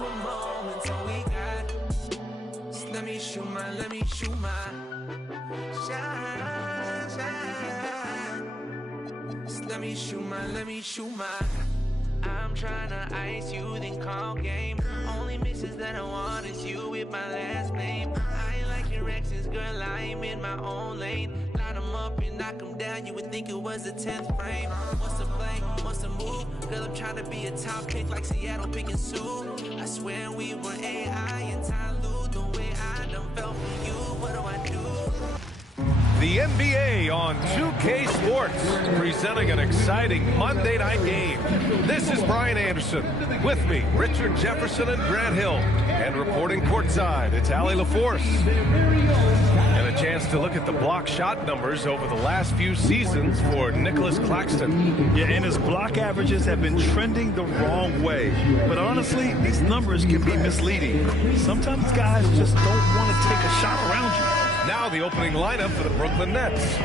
just one moment, all we got. Just let me shoot my shine, shine. Just let me shoot my. I'm tryna ice you, then call game. Only misses that I want is you with my last name. I ain't like your exes, girl, I am in my own lane. Line them up and knock them down, you would think it was the 10th frame. What's the play, what's the move? Girl, I'm tryna be a top pick like Seattle picking Sue. I swear we were AI and Tyloo. The way I done felt for you, what do I do? The NBA on 2K Sports, presenting an exciting Monday night game. This is Brian Anderson. With me, Richard Jefferson and Grant Hill. And reporting courtside, it's Allie LaForce. And a chance to look at the block shot numbers over the last few seasons for Nicholas Claxton. Yeah, and his block averages have been trending the wrong way. But honestly, these numbers can be misleading. Sometimes guys just don't want to take a shot around you. Now the opening lineup for the Brooklyn Nets.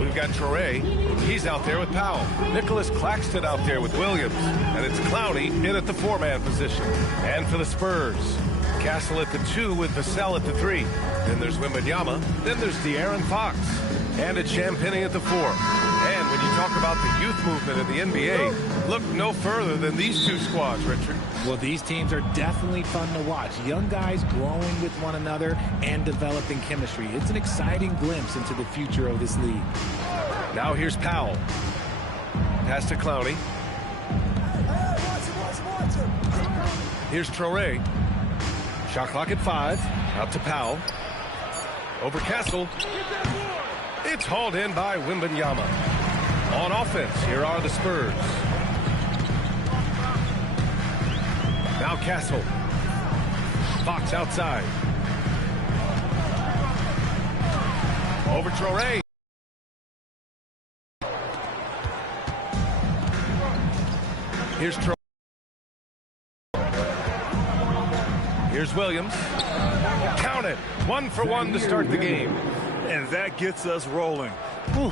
We've got Traore. He's out there with Powell. Nicholas Claxton out there with Williams. And it's Clowney in at the 4-man position. And for the Spurs, Castle at the 2 with Vassell at the 3. Then there's Wembanyama. Then there's De'Aaron Fox. And it's Champagnie at the 4. And when you talk about the youth movement in the NBA, look no further than these two squads, Richard. Well, these teams are definitely fun to watch. Young guys growing with one another and developing chemistry. It's an exciting glimpse into the future of this league. Now here's Powell. Pass to Clowney. Here's Traore. Shot clock at 5. Out to Powell. Over Castle. It's hauled in by Wembanyama. On offense, here are the Spurs. Now Castle. Fox outside. Over Traore. Here's Traore. Here's Williams. Count it. 1 for 1 to start the game. And that gets us rolling. Whew,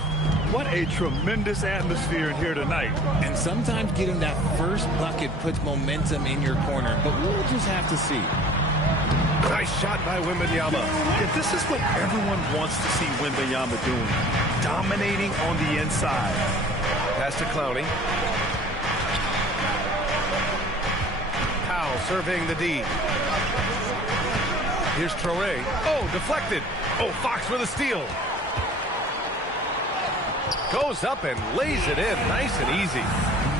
what a tremendous atmosphere in here tonight. And sometimes getting that first bucket puts momentum in your corner, but we'll just have to see. Nice shot by Wembanyama. If this is what everyone wants to see Wembanyama doing, dominating on the inside. Pass to Clowney. Powell surveying the D. Here's Traore. Oh, deflected. Oh, Fox with a steal. Goes up and lays it in nice and easy.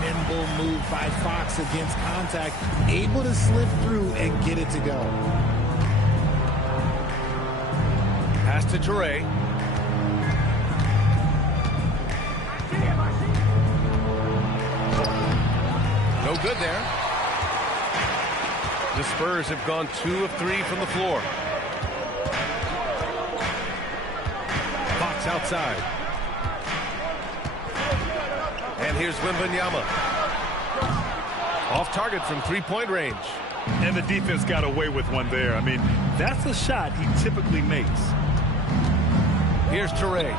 Nimble move by Fox against contact, able to slip through and get it to go. Pass to Traore. No good there. The Spurs have gone 2 of 3 from the floor. Fox outside. And here's Wembanyama. Off target from 3-point range. And the defense got away with one there. I mean, that's a shot he typically makes. Here's Traore.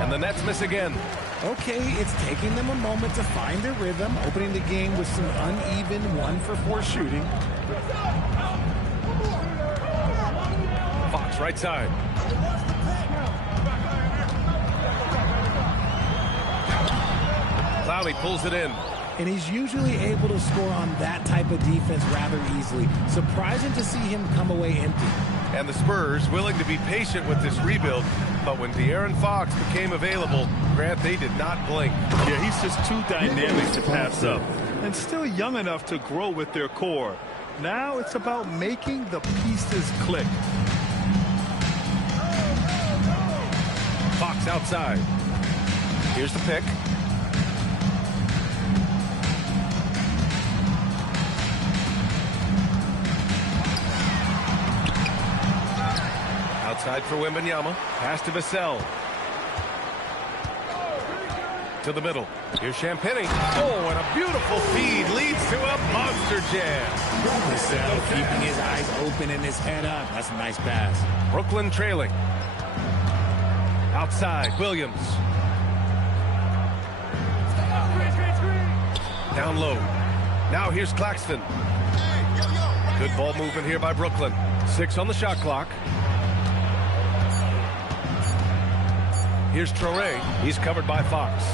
And the Nets miss again. Okay, it's taking them a moment to find their rhythm, opening the game with some uneven 1-for-4 shooting. Fox right side. Clowney pulls it in. And he's usually able to score on that type of defense rather easily. Surprising to see him come away empty. And the Spurs willing to be patient with this rebuild, but when De'Aaron Fox became available, Grant, they did not blink. Yeah, he's just too dynamic to pass up. And still young enough to grow with their core. Now it's about making the pieces click. Fox outside. Here's the pick. Outside for Wembanyama. Pass to Vassell. To the middle. Here's Champagnie. Oh, and a beautiful feed leads to a monster jam. Vassell keeping his eyes open and his head up. That's a nice pass. Brooklyn trailing. Outside, Williams. Down low. Now here's Claxton. Good ball movement here by Brooklyn. 6 on the shot clock. Here's Traore. He's covered by Fox.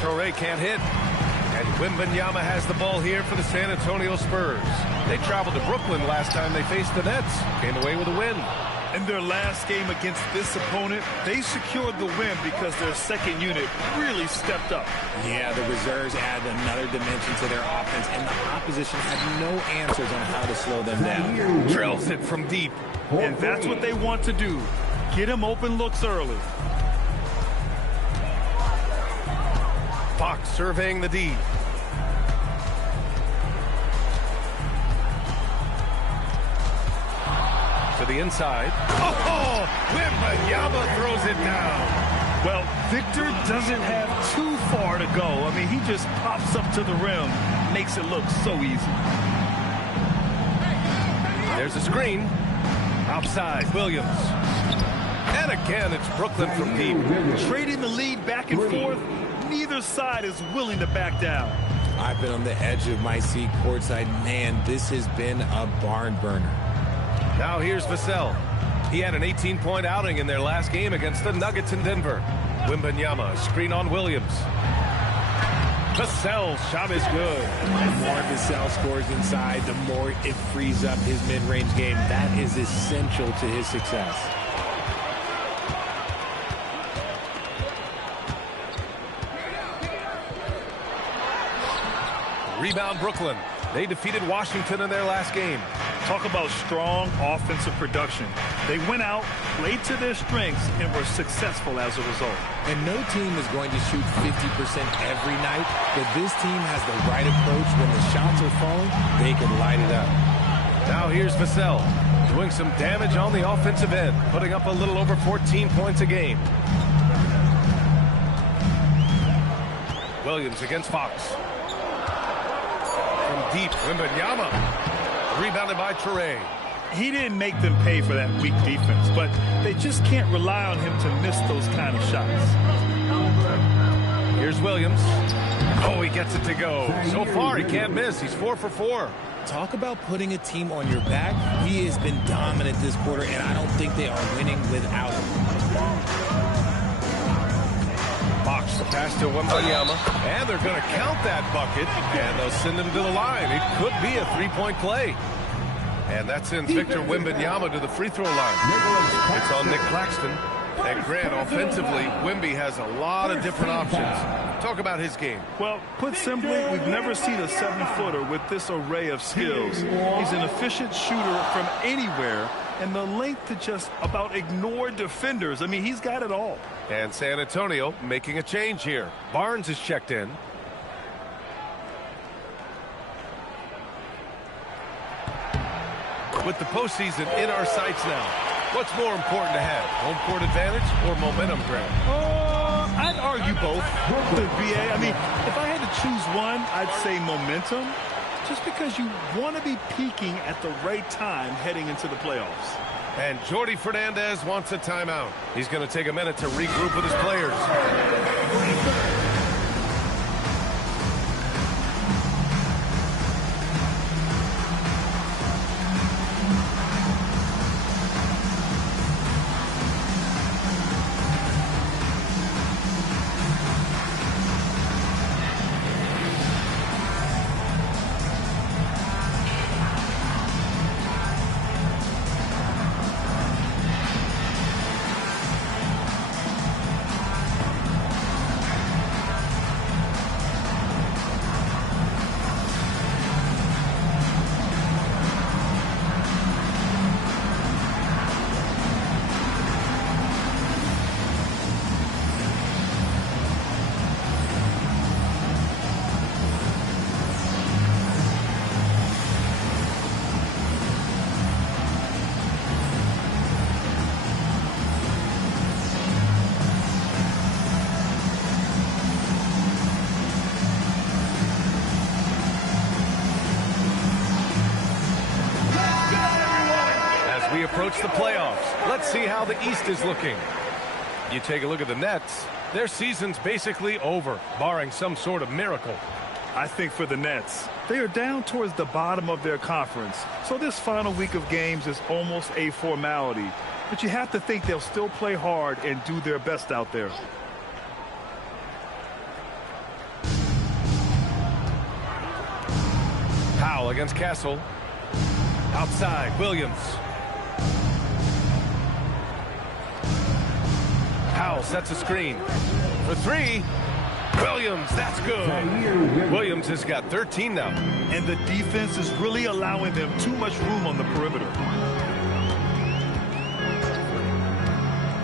Traore can't hit. And Wembanyama has the ball here for the San Antonio Spurs. They traveled to Brooklyn last time they faced the Nets. Came away with a win. In their last game against this opponent, they secured the win because their second unit really stepped up. Yeah, the reserves add another dimension to their offense, and the opposition had no answers on how to slow them down. Drills it from deep. And that's what they want to do. Get him open looks early. Fox surveying the D. To the inside. Oh, Wembanyama throws it down. Well, Victor doesn't have too far to go. I mean, he just pops up to the rim, makes it look so easy. There's a screen. Outside, Williams. And again, it's Brooklyn from deep. Trading the lead back and forth, neither side is willing to back down. I've been on the edge of my seat courtside. Man, this has been a barn burner. Now here's Vassell. He had an 18-point outing in their last game against the Nuggets in Denver. Wembanyama, screen on Williams. Vassell's shot is good. The more Vassell scores inside, the more it frees up his mid-range game. That is essential to his success. Rebound Brooklyn. They defeated Washington in their last game. Talk about strong offensive production. They went out, played to their strengths, and were successful as a result. And no team is going to shoot 50% every night, but this team has the right approach. When the shots are falling, they can light it up. Now here's Vassell, doing some damage on the offensive end, putting up a little over 14 points a game. Williams against Fox. From deep, Wembanyama. Rebounded by Traore. He didn't make them pay for that weak defense, but they just can't rely on him to miss those kind of shots. Here's Williams. Oh, he gets it to go. So far, he can't miss. He's 4 for 4. Talk about putting a team on your back. He has been dominant this quarter, and I don't think they are winning without him. Fox, the pass to Wembanyama, and they're going to count that bucket, and they'll send him to the line. It could be a three-point play. And that sends Victor Wembanyama to the free throw line. It's on Nick Claxton. And Grant, offensively, Wemby has a lot of different options. Talk about his game. Well, put simply, we've never seen a 7-footer with this array of skills. He's an efficient shooter from anywhere, and the length to just about ignore defenders. I mean, he's got it all. And San Antonio making a change here. Barnes is checked in. With the postseason in our sights now, what's more important to have, home court advantage or momentum, Grant? I'd argue both. The VA, I mean, if I had to choose one, I'd say momentum, just because you want to be peaking at the right time heading into the playoffs. And Jordi Fernandez wants a timeout. He's going to take a minute to regroup with his players. Approach the playoffs. Let's see how the East is looking. You take a look at the Nets. Their season's basically over, barring some sort of miracle. I think for the Nets, they are down towards the bottom of their conference. So this final week of games is almost a formality. But you have to think they'll still play hard and do their best out there. Powell against Castle. Outside, Williams. Powell sets a screen. For three. Williams, that's good. Williams has got 13 now. And the defense is really allowing them too much room on the perimeter.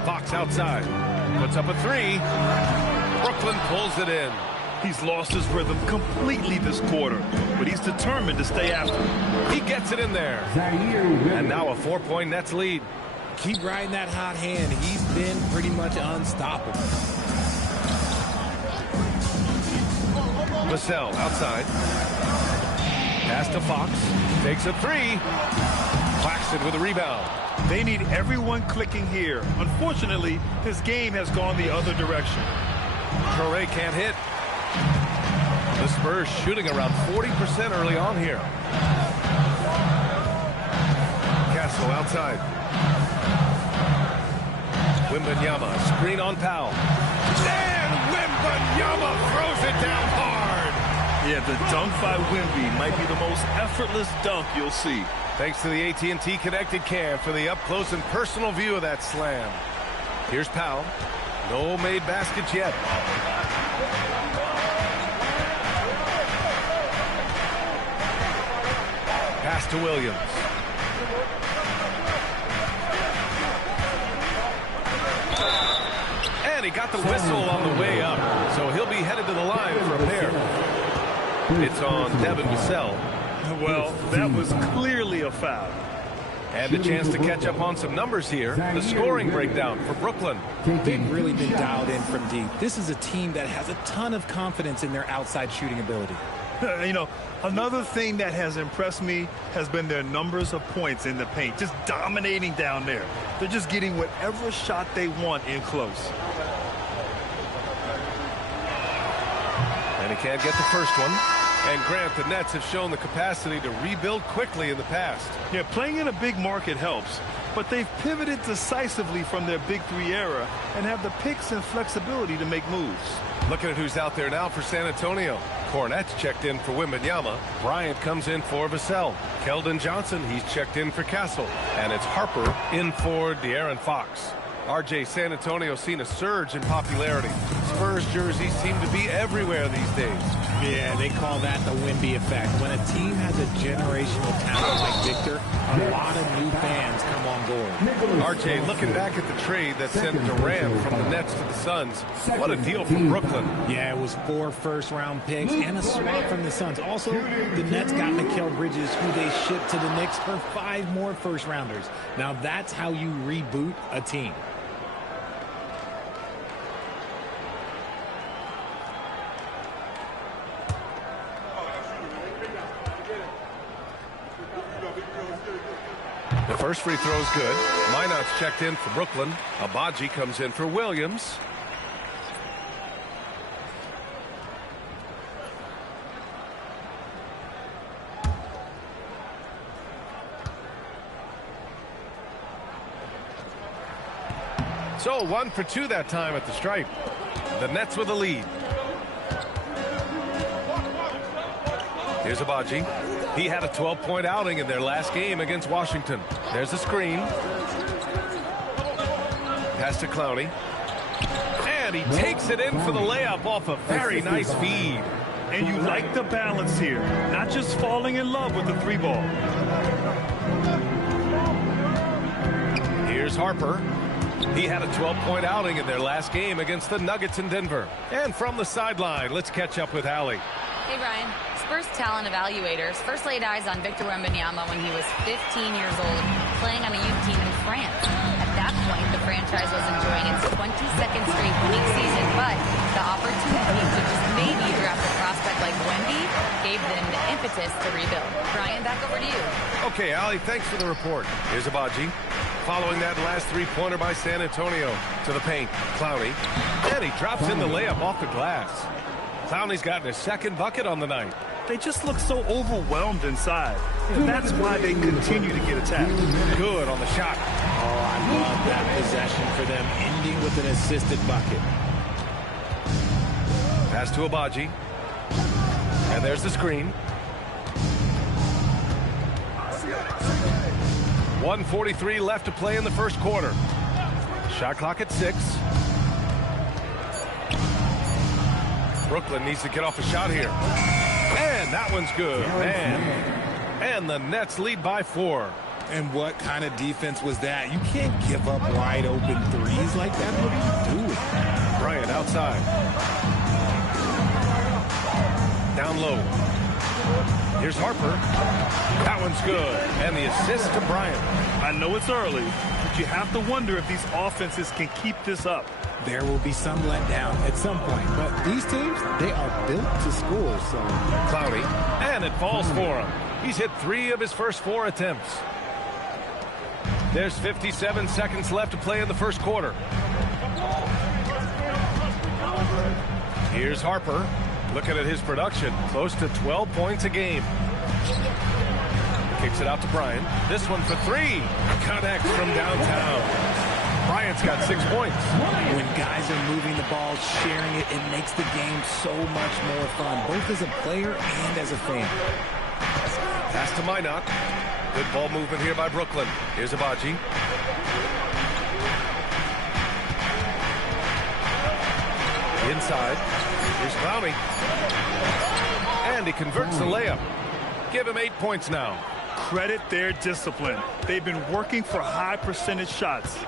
Fox outside. Puts up a three. Brooklyn pulls it in. He's lost his rhythm completely this quarter, but he's determined to stay after it. He gets it in there. And now a 4-point Nets lead. Keep riding that hot hand. He's been pretty much unstoppable. Vassell outside. Pass to Fox. Takes a three. Claxton with a rebound. They need everyone clicking here. Unfortunately, his game has gone the other direction. Torrey can't hit. The Spurs shooting around 40% early on here. Castle outside. Wembanyama, screen on Powell. And Wembanyama throws it down hard. Yeah, the dunk by Wemby might be the most effortless dunk you'll see. Thanks to the AT&T Connected Cam for the up-close and personal view of that slam. Here's Powell. No made baskets yet. Pass to Williams. And he got the whistle on the way up, so he'll be headed to the line for a pair. It's on Devin Vassell. Well, that was clearly a foul. And a chance to catch up on some numbers here. The scoring breakdown for Brooklyn. They've really been dialed in from deep. This is a team that has a ton of confidence in their outside shooting ability. You know, another thing that has impressed me has been their numbers of points in the paint, just dominating down there. They're just getting whatever shot they want in close. And he can't get the first one. And Grant, the Nets have shown the capacity to rebuild quickly in the past. Yeah, playing in a big market helps, but they've pivoted decisively from their Big Three era and have the picks and flexibility to make moves. Looking at who's out there now for San Antonio. Cornette's checked in for Wembanyama. Bryant comes in for Vassell. Keldon Johnson, he's checked in for Castle. And it's Harper in for De'Aaron Fox. RJ, San Antonio seen a surge in popularity. Spurs jerseys seem to be everywhere these days. Yeah, they call that the Wemby effect. When a team has a generational talent like Victor, a lot of new fans come on board. RJ, looking back at the trade that sent Durant from the Nets to the Suns, what a deal for Brooklyn. Yeah, it was 4 first-round picks and a swap from the Suns. Also, the Nets got Mikal Bridges, who they shipped to the Knicks for 5 more first-rounders. Now, that's how you reboot a team. The first free throw is good. Minot's checked in for Brooklyn. Abaji comes in for Williams. So 1 for 2 that time at the stripe. The Nets with a lead. Here's Abaji. He had a 12-point outing in their last game against Washington. There's a screen. Pass to Clowney. And he takes it in for the layup off a very nice feed. And you like the balance here, not just falling in love with the 3-ball. Here's Harper. He had a 12-point outing in their last game against the Nuggets in Denver. And from the sideline, let's catch up with Allie. Hey, Brian. Spurs talent evaluators first laid eyes on Victor Wembanyama when he was 15 years old, playing on a youth team in France. At that point, the franchise was enjoying its 22nd straight winning season, but the opportunity to just maybe draft a prospect like Wemby gave them the impetus to rebuild. Brian, back over to you. Okay, Allie, thanks for the report. Here's Abaji. Following that last 3-pointer by San Antonio to the paint. Clowney. And he drops in the layup off the glass. Clowney's gotten his second bucket on the night. They just look so overwhelmed inside. That's why they continue to get attacked. Good on the shot. Oh, I love that possession for them, ending with an assisted bucket. Pass to Abaji. And there's the screen. 1:43 left to play in the first quarter. Shot clock at 6. Brooklyn needs to get off a shot here. And that one's good. And the Nets lead by 4. And what kind of defense was that? You can't give up wide open threes like that. What are you doing? Bryant outside. Down low. Here's Harper. That one's good. And the assist to Bryant. I know it's early, but you have to wonder if these offenses can keep this up. There will be some letdown at some point, but these teams, they are built to score. So Clowney, and it falls for him. He's hit 3 of his first 4 attempts. There's 57 seconds left to play in the first quarter. Here's Harper. Looking at his production, close to 12 points a game. Kicks it out to Bryant. This one for 3. Connects from downtown. Bryant's got 6 points. When guys are moving the ball, sharing it, it makes the game so much more fun, both as a player and as a fan. Pass to Minot. Good ball movement here by Brooklyn. Here's Abaji. Inside. Here's Clowney. And he converts the layup. Give him 8 points now. Credit their discipline. They've been working for high percentage shots.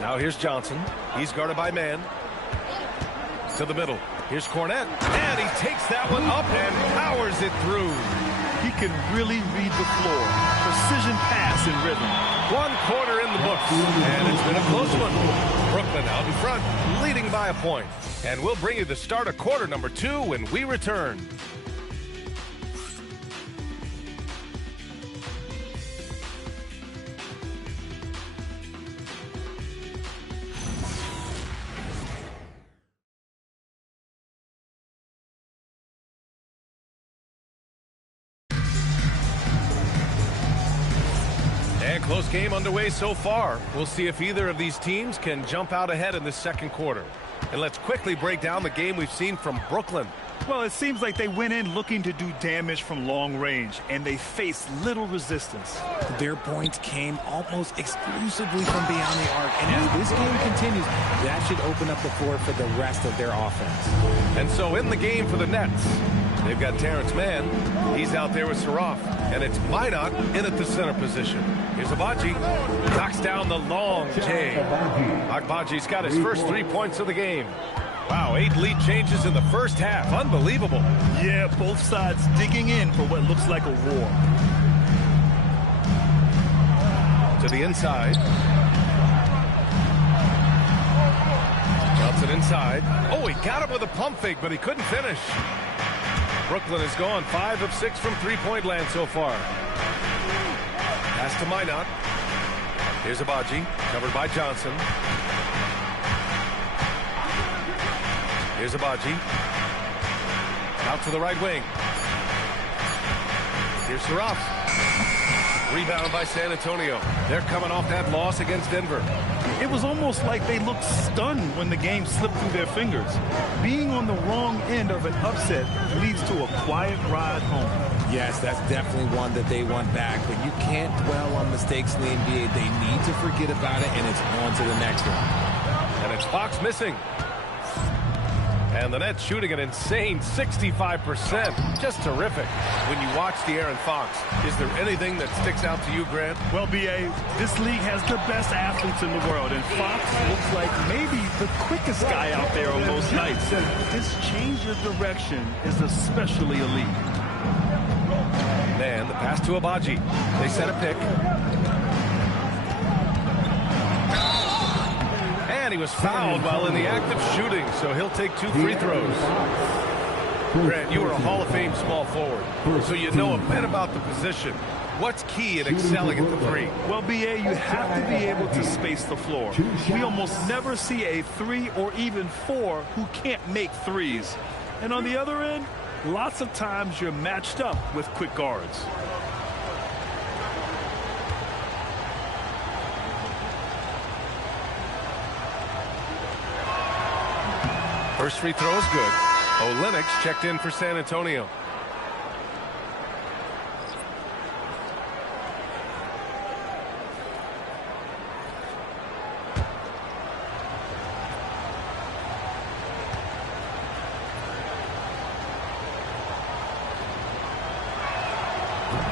Now here's Johnson. He's guarded by Mann. To the middle. Here's Cornette. And he takes that one up and powers it through. He can really read the floor. Precision pass in rhythm. 1 quarter in the books. And it's been a close one. Brooklyn out in front, leading by a point. And we'll bring you the start of quarter number 2 when we return. And close game underway so far. We'll see if either of these teams can jump out ahead in the second quarter. And let's quickly break down the game we've seen from Brooklyn. Well, it seems like they went in looking to do damage from long range, and they faced little resistance. Their points came almost exclusively from beyond the arc, and as this game continues, that should open up the floor for the rest of their offense. And so in the game for the Nets, they've got Terrence Mann. He's out there with Saraf. And it's Minot in at the center position. Here's Abaji. Knocks down the long J. Agbaji's got his first 3 points of the game. Wow, 8 lead changes in the first half. Unbelievable. Yeah, both sides digging in for what looks like a war. To the inside. Johnson inside. Oh, he got him with a pump fake, but he couldn't finish. Brooklyn has gone 5 of 6 from three-point land so far. Pass to Minot. Here's Abaji, covered by Johnson. Here's Abaji. Out to the right wing. Here's Saraf. Rebound by San Antonio. They're coming off that loss against Denver. It was almost like they looked stunned when the game slipped through their fingers. Being on the wrong end of an upset leads to a quiet ride home. Yes, that's definitely one that they want back, but you can't dwell on mistakes in the NBA. They need to forget about it, and it's on to the next one. And it's Fox missing. And the Nets shooting an insane 65%. Just terrific. When you watch De'Aaron Fox, is there anything that sticks out to you, Grant? Well, B.A., this league has the best athletes in the world, and Fox looks like maybe the quickest guy out there on most nights. His change of direction is especially elite. Man, the pass to Abaji. They set a pick. And he was fouled while in the act of shooting, so he'll take 2 free throws. Grant, you were a Hall of Fame small forward, so you know a bit about the position. What's key in excelling at the three? Well, B.A., you have to be able to space the floor. We almost never see a 3 or even 4 who can't make threes. And on the other end, lots of times you're matched up with quick guards. First free throw is good. Olenek's checked in for San Antonio.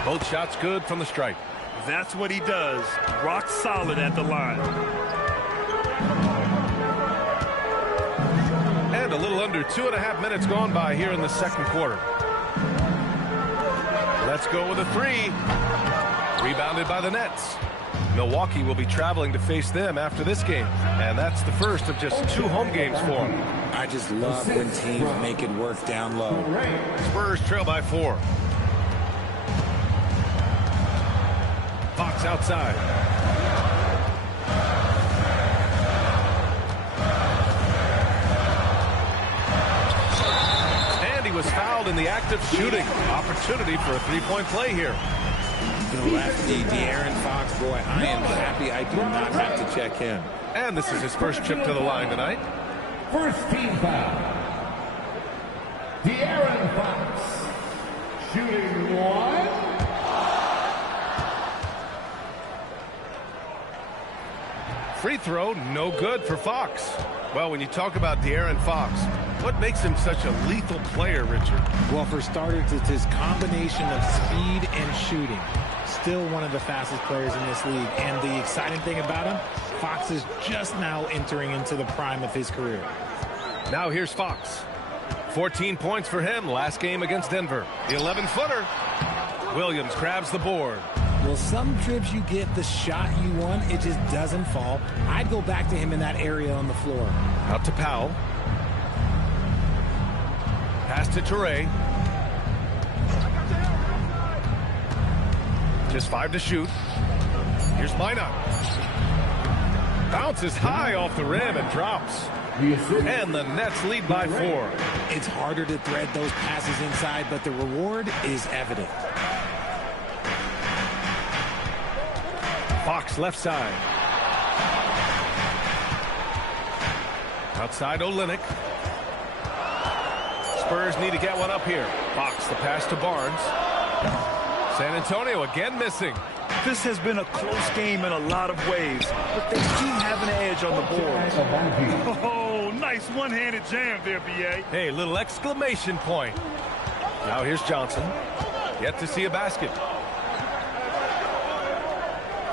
Both shots good from the stripe. That's what he does. Rock solid at the line. And a little under 2.5 minutes gone by here in the second quarter. Let's go with a three. Rebounded by the Nets. Milwaukee will be traveling to face them after this game. And that's the first of just 2 home games for them. I just love when teams make it work down low. Spurs trail by 4. Fox outside. And he was fouled in the act of shooting. Opportunity for a three-point play here. The lefty, De'Aaron Fox, boy, I am happy I do not have to check him. And this is his first trip to the line tonight. First team foul. De'Aaron Fox. Shooting 1. Free throw, no good for Fox. Well, when you talk about De'Aaron Fox, what makes him such a lethal player, Richard? Well, for starters, it's his combination of speed and shooting. Still one of the fastest players in this league. And the exciting thing about him, Fox is just now entering into the prime of his career. Now here's Fox. 14 points for him last game against Denver. The 11-footer. Williams grabs the board. Well, some trips you get the shot you want, it just doesn't fall. I'd go back to him in that area on the floor. Out to Powell. Pass to Toure. Just 5 to shoot. Here's Minot. Bounces high off the rim and drops. And the Nets lead by 4. It's harder to thread those passes inside, but the reward is evident. Fox left side. Outside Olynyk. Spurs need to get one up here. Fox, the pass to Barnes. San Antonio again missing. This has been a close game in a lot of ways, but they do have an edge on the board. Oh, nice one-handed jam there, B.A. Hey, little exclamation point. Now here's Johnson. Yet to see a basket.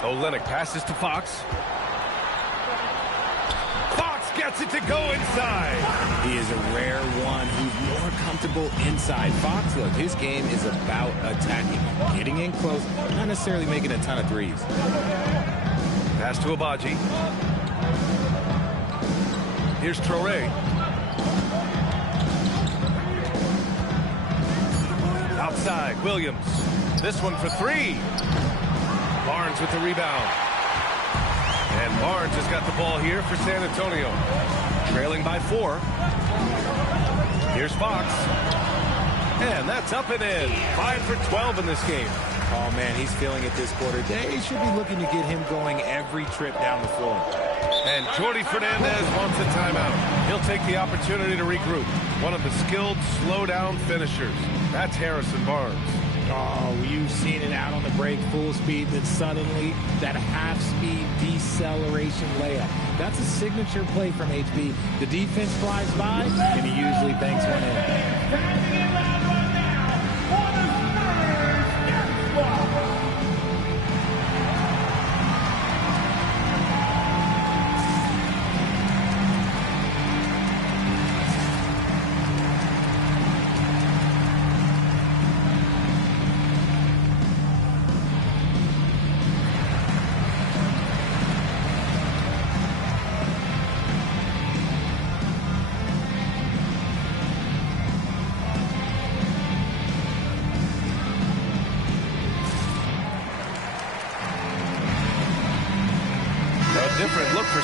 Olynyk passes to Fox. Fox gets it to go inside. He is a rare one who's more comfortable inside. Fox, look, his game is about attacking, getting in close, not necessarily making a ton of threes. Pass to Abaji. Here's Toure. Outside, Williams. This one for 3. Barnes with the rebound. And Barnes has got the ball here for San Antonio. Trailing by 4. Here's Fox. And that's up and in. 5 for 12 in this game. Oh, man, he's feeling it this quarter. They should be looking to get him going every trip down the floor. And Jordi Fernandez wants a timeout. He'll take the opportunity to regroup. One of the skilled, slow-down finishers. That's Harrison Barnes. Oh, you've seen it out on the break, full speed, then suddenly that half-speed deceleration layup. That's a signature play from HB. The defense flies by, and he usually banks one in.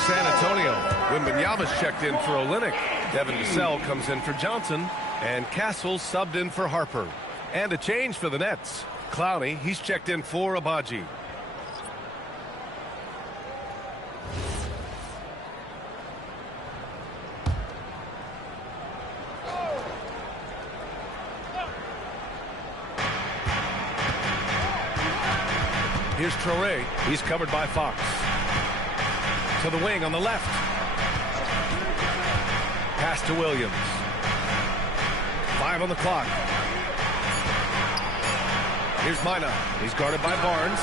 San Antonio. Wembanyama's checked in for Olynyk. Devin Vassell comes in for Johnson. And Castle subbed in for Harper. And a change for the Nets. Clowney, he's checked in for Abaji. Here's Traore. He's covered by Fox. To the wing on the left. Pass to Williams. 5 on the clock. Here's Mina. He's guarded by Barnes.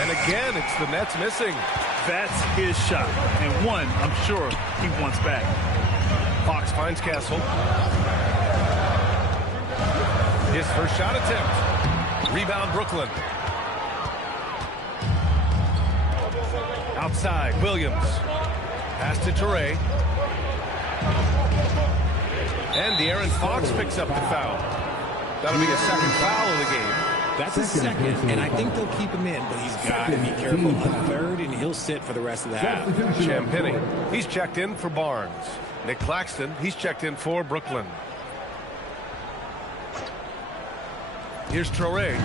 And again, it's the Nets missing. That's his shot. And one, I'm sure, he wants back. Fox finds Castle. His first shot attempt. Rebound, Brooklyn. Outside, Williams. Pass to Toure. And De'Aaron Fox picks up the foul. That'll be a second foul of the game. That's a second, and I think they'll keep him in, but he's got to be careful. A third, and he'll sit for the rest of the half. Champagny, he's checked in for Barnes. Nick Claxton, he's checked in for Brooklyn. Here's Traore.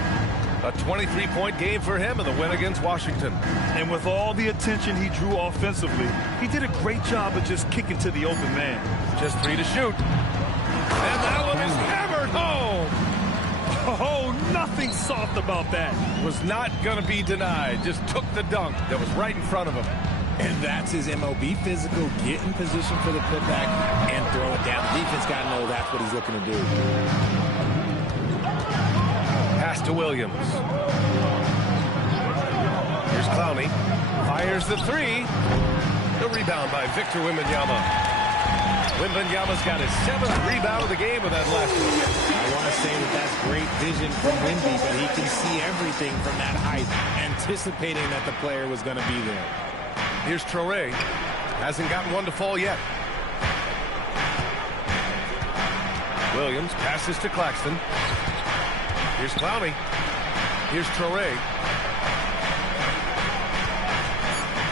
A 23-point game for him in the win against Washington. And with all the attention he drew offensively, he did a great job of just kicking to the open man. Just 3 to shoot. And that one is hammered home. Oh, nothing soft about that. Was not going to be denied. Just took the dunk that was right in front of him. And that's his MO. Be physical, get in position for the putback, and throw it down. The defense got to know that's what he's looking to do. Pass to Williams. Here's Clowney. Fires the 3. The rebound by Victor Wembanyama. Wembanyama's got his 7th rebound of the game with that last one. I want to say that that's great vision from Wemby, but he can see everything from that height, anticipating that the player was going to be there. Here's Traore. Hasn't gotten one to fall yet. Williams passes to Claxton. Here's Clowney. Here's Traore.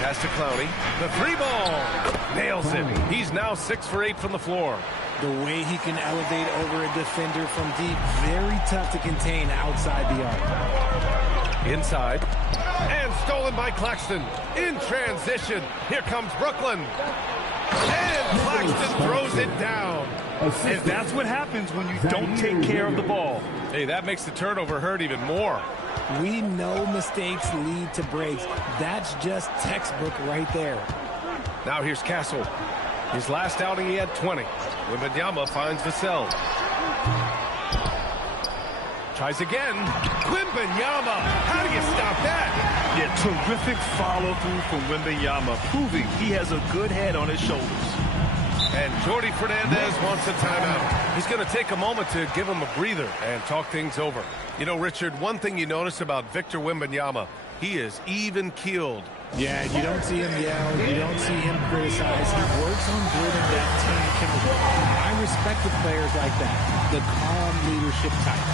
Pass to Clowney. The 3-ball. Nails it. He's now 6 for 8 from the floor. The way he can elevate over a defender from deep, very tough to contain outside the arc. Inside. And stolen by Claxton. In transition. Here comes Brooklyn. And Claxton throws it down. And that's what happens when you don't take care of the ball. Hey, that makes the turnover hurt even more. We know mistakes lead to breaks. That's just textbook right there. Now here's Castle. His last outing, he had 20. Wembanyama finds Vassell. Tries again. Wembanyama. How do you stop that? Yeah, terrific follow-through from Wembanyama, proving he has a good head on his shoulders. And Jordi Fernandez wants a timeout. He's going to take a moment to give him a breather and talk things over. You know, Richard, one thing you notice about Victor Wembanyama, he is even-keeled. Yeah, you don't see him yell. You don't see him criticize. He works on building that team chemistry. I respect the players like that, the calm leadership type.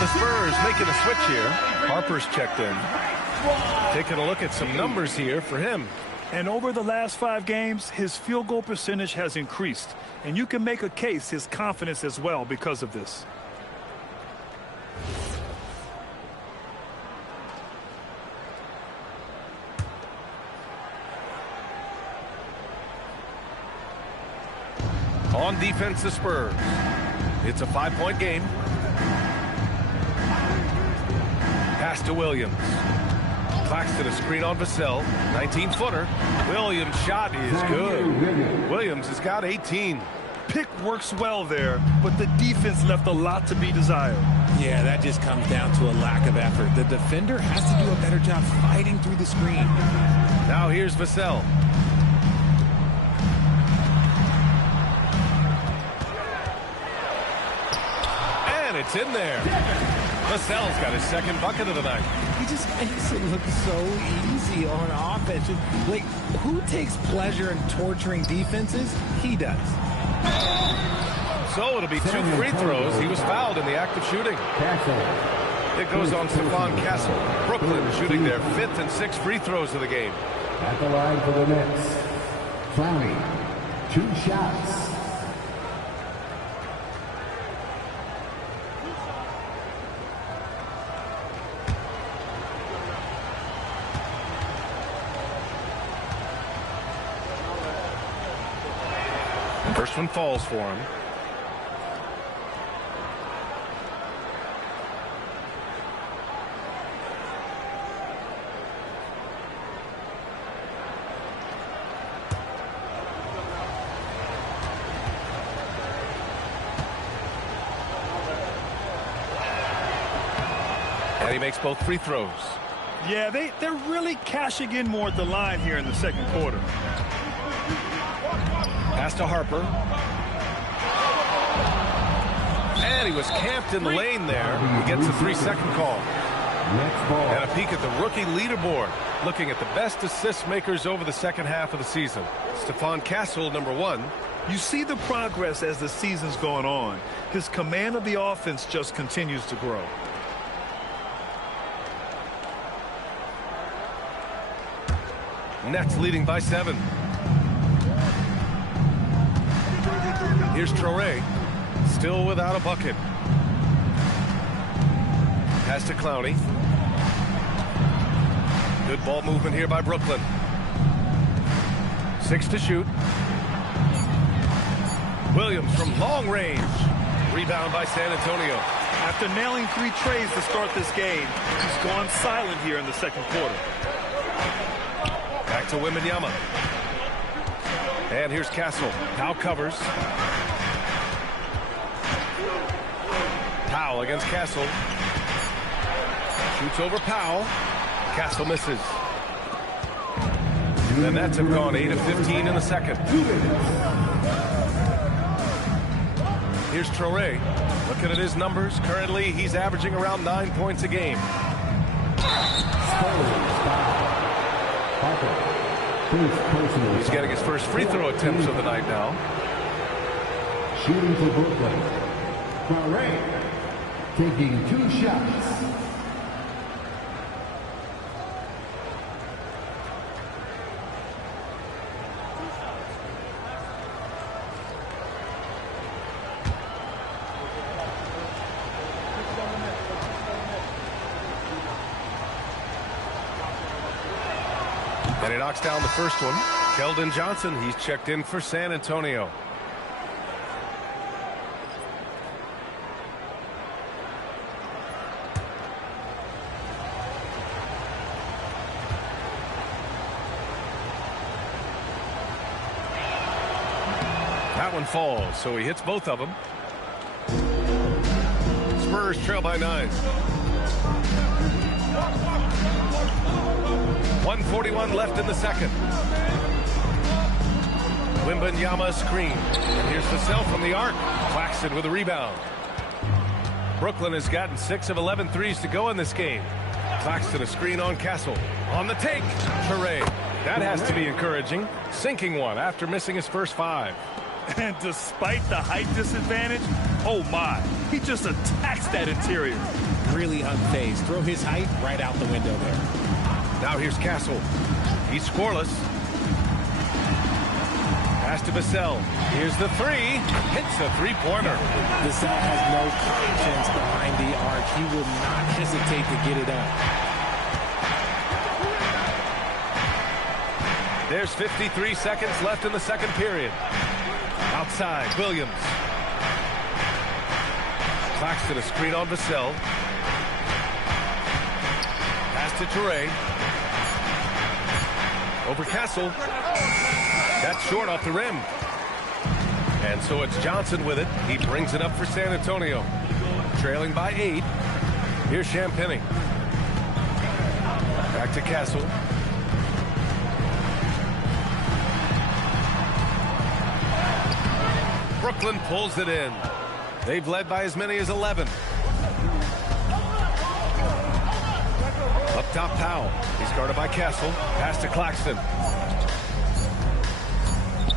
The Spurs making a switch here. Harper's checked in. Taking a look at some numbers here for him. And over the last 5 games, his field goal percentage has increased. And you can make a case his confidence as well because of this. On defense, the Spurs. It's a 5-point game. Pass to Williams. Claxton a screen on Vassell. 19-footer. Williams' shot is good. Williams has got 18. Pick works well there, but the defense left a lot to be desired. Yeah, that just comes down to a lack of effort. The defender has to do a better job fighting through the screen. Now here's Vassell. And it's in there. Vassell's got his 2nd bucket of the night. He just makes it look so easy on offense. Like, who takes pleasure in torturing defenses? He does. So it'll be 2 free throws. He was fouled in the act of shooting. It goes on Stephon Castle. Brooklyn shooting their 5th and 6th free throws of the game. At the line for the Nets, Clowney, 2 shots. First one falls for him. And he makes both free throws. Yeah, they're really cashing in more at the line here in the second quarter. Pass to Harper. And he was camped in the lane there. He gets a 3-second call. Next ball. And a peek at the rookie leaderboard. Looking at the best assist makers over the second half of the season. Stephon Castle, number 1. You see the progress as the season's going on. His command of the offense just continues to grow. Nets leading by 7. Here's Traore, still without a bucket. Pass to Clowney. Good ball movement here by Brooklyn. 6 to shoot. Williams from long range. Rebound by San Antonio. After nailing 3 trays to start this game, he's gone silent here in the second quarter. Back to Wembanyama. And here's Castle. Powell covers. Powell against Castle. Shoots over Powell. Castle misses. The Nets have gone 8 of 15 in the second. Here's Traore. Looking at his numbers. Currently, he's averaging around 9 points a game. He's getting his first free throw attempts of the night now. Shooting for Brooklyn. Traore taking 2 shots. And he knocks down the first one. Keldon Johnson, he's checked in for San Antonio. That one falls, so he hits both of them. Spurs trail by 9. 1:41 left in the second. Wembanyama screen. And here's Vassell from the arc. Claxton with a rebound. Brooklyn has gotten 6 of 11 threes to go in this game. Claxton a screen on Castle. On the take. Traore. That has to be encouraging. Sinking one after missing his first 5. And despite the height disadvantage, oh my, he just attacks that interior. Really unfazed. Throw his height right out the window there. Now here's Castle. He's scoreless. Pass to Vassell. Here's the 3. Hits a 3-pointer. Vassell has no conscience behind the arc. He will not hesitate to get it up. There's 53 seconds left in the second period. Outside, Williams. Claxton a screen on Vassell. Pass to Traore. Over Castle. That's short off the rim. And so it's Johnson with it. He brings it up for San Antonio. Trailing by 8. Here's Champagnie. Back to Castle. Brooklyn pulls it in. They've led by as many as 11. Up top, Powell. He's guarded by Castle. Pass to Claxton.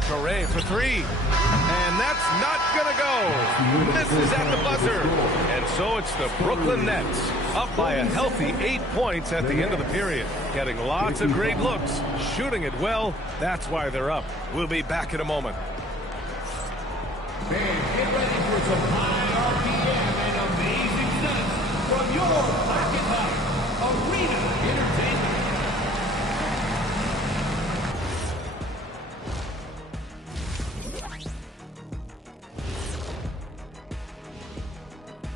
Torre for three. And that's not going to go. Misses at the buzzer. And so it's the Brooklyn Nets up by a healthy 8 points at the end of the period. Getting lots of great looks. Shooting it well. That's why they're up. We'll be back in a moment. Fans, get ready for some high RPM and amazing stunts from your Pocket Hub Arena Entertainment.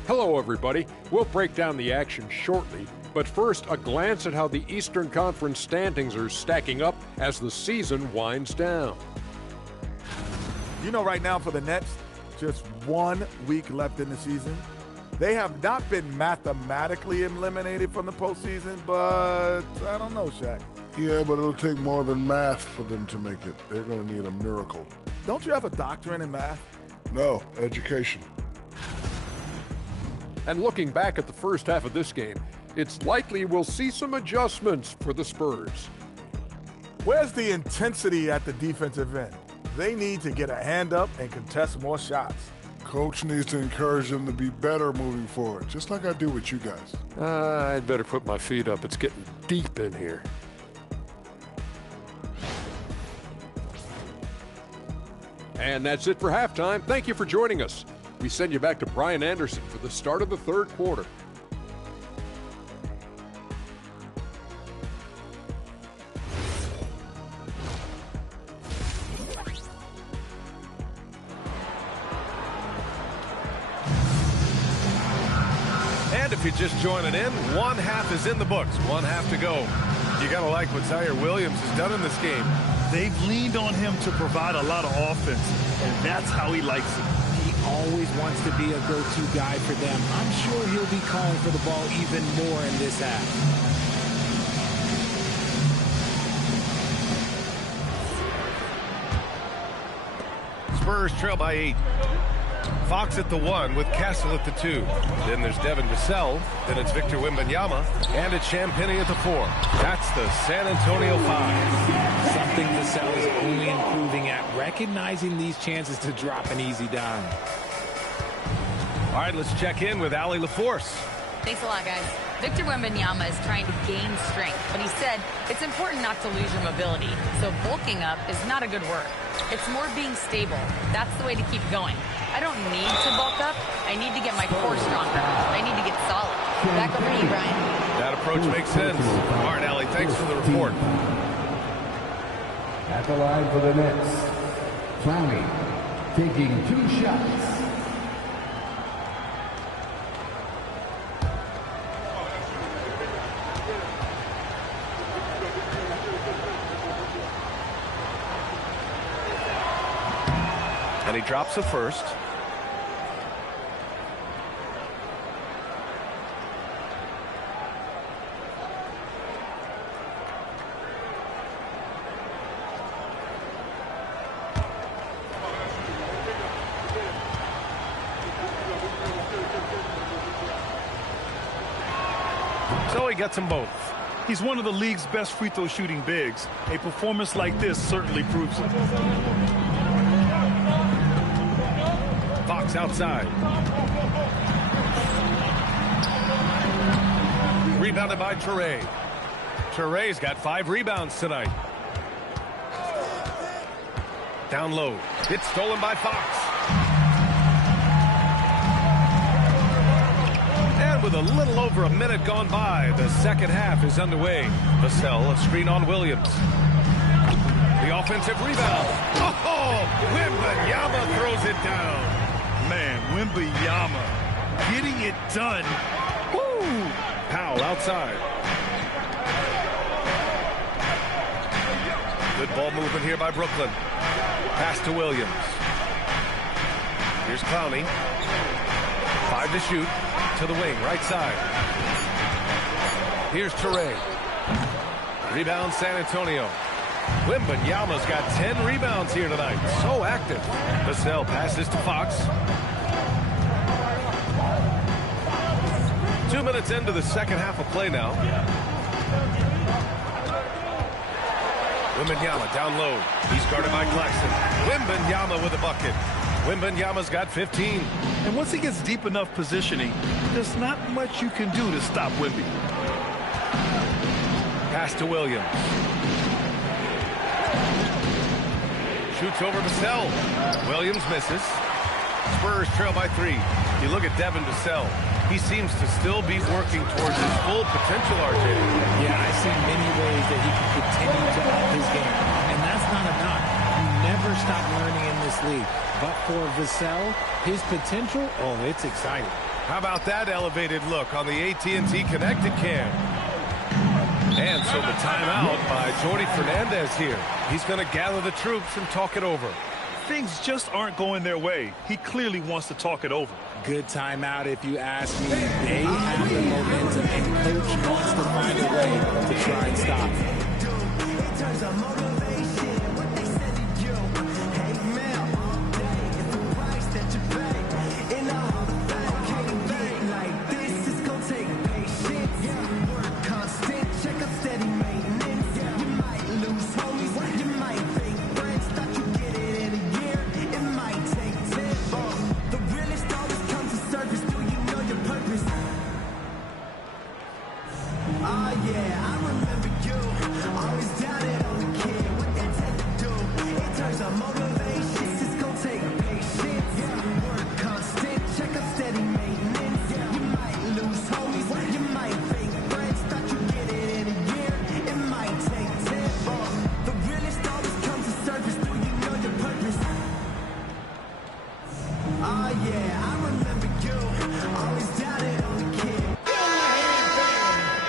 Hello, everybody. We'll break down the action shortly, but first, a glance at how the Eastern Conference standings are stacking up as the season winds down. You know, right now for the Nets, just 1 week left in the season. They have not been mathematically eliminated from the postseason, but I don't know, Shaq. Yeah, but it'll take more than math for them to make it. They're going to need a miracle. Don't you have a doctorate in math? No, education. And looking back at the first half of this game, it's likely we'll see some adjustments for the Spurs. Where's the intensity at the defensive end? They need to get a hand up and contest more shots. Coach needs to encourage them to be better moving forward, just like I do with you guys. I'd better put my feet up. It's getting deep in here. And that's it for halftime. Thank you for joining us. We send you back to Brian Anderson for the start of the third quarter. And if you're just joining in, one half is in the books, one half to go. You got to like what Zaire Williams has done in this game. They've leaned on him to provide a lot of offense, and that's how he likes it. He always wants to be a go-to guy for them. I'm sure he'll be calling for the ball even more in this half. Spurs trail by 8. Fox at the 1 with Castle at the 2. Then there's Devin Vassell. Then it's Victor Wembanyama. And it's Champagnie at the 4. That's the San Antonio 5. Something Vassell is only improving at, recognizing these chances to drop an easy dime. All right, let's check in with Allie LaForce. Thanks a lot, guys. Victor Wembanyama is trying to gain strength, but he said it's important not to lose your mobility. So bulking up is not a good word. It's more being stable. That's the way to keep going. I don't need to bulk up. I need to get my core stronger. I need to get solid. Back over to you, Brian. That approach makes sense. All right, Allie, thanks for the report. At the line for the Nets, Clowney taking 2 shots. And he drops the first. So he gets them both. He's one of the league's best free throw shooting bigs. A performance like this certainly proves it. Fox outside. Rebounded by Torre. Torre's got 5 rebounds tonight. Down low. It's stolen by Fox. And with a little over a minute gone by, the second half is underway. Vassell, a screen on Williams. The offensive rebound. Oh, Wembanyama throws it down. Man, Wembanyama getting it done. Woo! Powell outside. Good ball movement here by Brooklyn. Pass to Williams. Here's Clowney. 5 to shoot. To the wing, right side. Here's Torre. Rebound San Antonio. Wembanyama's got 10 rebounds here tonight. So active. Vassell passes to Fox. 2 minutes into the second half of play now. Wembanyama down low. He's guarded by Claxton. Wembanyama with a bucket. Wembanyama's got 15. And once he gets deep enough positioning, there's not much you can do to stop Wemby. Pass to Williams. Shoots over Vassell. Williams misses. Spurs trail by 3. You look at Devin Vassell. He seems to still be working towards his full potential, RJ. Yeah, I see many ways that he can continue to up his game. And that's not a knock. You never stop learning in this league. But for Vassell, his potential, oh, it's exciting. How about that elevated look on the AT&T Connected Cam? And so the timeout by Jordi Fernandez here. He's going to gather the troops and talk it over. Things just aren't going their way. He clearly wants to talk it over. Good timeout if you ask me. They have the momentum, and coach wants to find a way to try and stop it.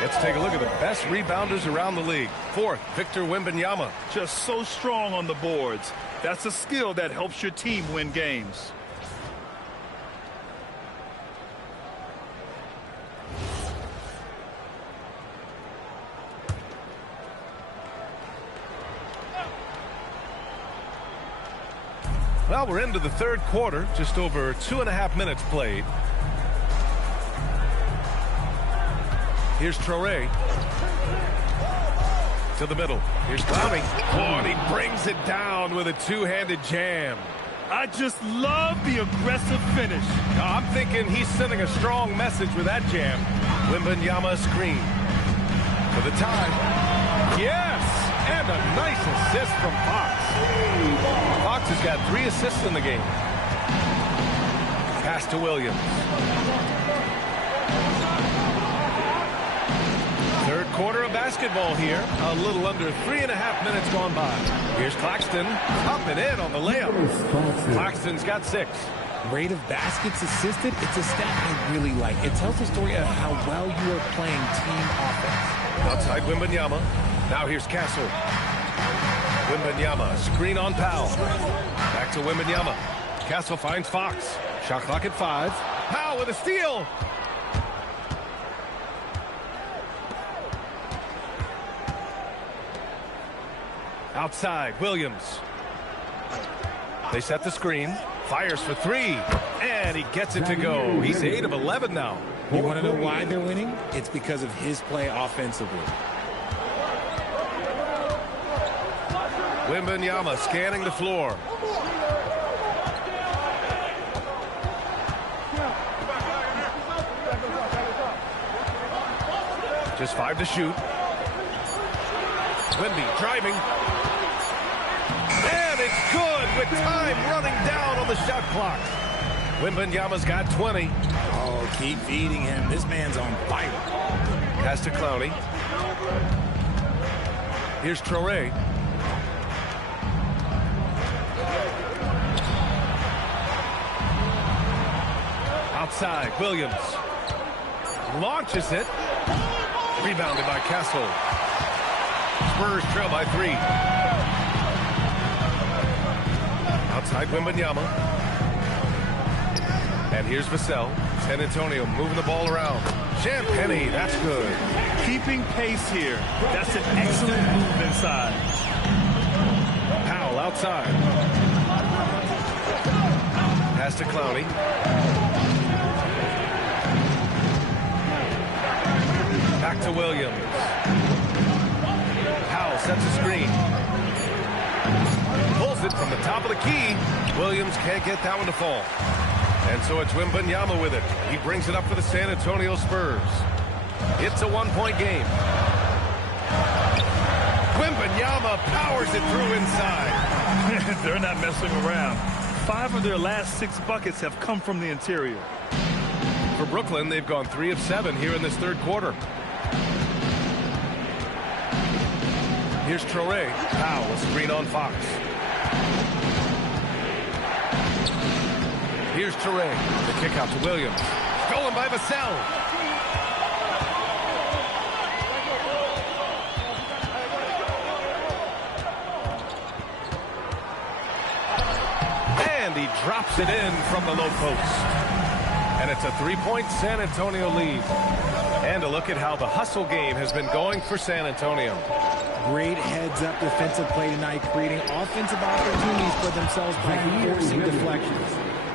Let's take a look at the best rebounders around the league. 4th, Victor Wembanyama. Just so strong on the boards. That's a skill that helps your team win games. Well, we're into the third quarter. Just over 2.5 minutes played. Here's Traore. To the middle. Here's Clowney. Oh, and he brings it down with a two-handed jam. I just love the aggressive finish. I'm thinking he's sending a strong message with that jam. Wembanyama screen. For the tie. Yes! And a nice assist from Fox. Fox has got 3 assists in the game. Pass to Williams. Third quarter of basketball here. A little under 3.5 minutes gone by. Here's Claxton. Up and in on the layup. Claxton's got 6. Rate of baskets assisted, it's a stat I really like. It tells the story of how well you are playing team offense. Outside Wembanyama. Now here's Castle. Wembanyama, screen on Powell. Back to Wembanyama. Castle finds Fox. Shot clock at 5. Powell with a steal. Outside, Williams. They set the screen. Fires for 3. And he gets it to go. He's 8 of 11 now. You want to know why they're winning? It's because of his play offensively. Wembanyama scanning the floor. Just 5 to shoot. Wemby driving. And it's good with time running down on the shot clock. Wembanyama's got 20. Oh, keep feeding him. This man's on fire. Pass to Clowney. Here's Traore. Outside, Williams. Launches it. Rebounded by Castle. Spurs trail by 3. Outside Wembanyama. And here's Vassell. San Antonio moving the ball around. Champagnie, that's good. Keeping pace here. That's an excellent move inside. Powell outside. Pass to Clowney. Back to Williams. Powell sets a screen. it from the top of the key. Williams can't get that one to fall. And so it's Wembanyama with it. He brings it up for the San Antonio Spurs. It's a one-point game. Wembanyama powers it through inside. They're not messing around. 5 of their last 6 buckets have come from the interior. For Brooklyn, they've gone 3 of 7 here in this third quarter. Here's Traore. Powell, a screen on Fox. Here's Traore. The kick out to Williams. Stolen by Vassell. And he drops it in from the low post. And it's a 3-point San Antonio lead. And a look at how the hustle game has been going for San Antonio. Great heads-up defensive play tonight, creating offensive opportunities for themselves by forcing deflections.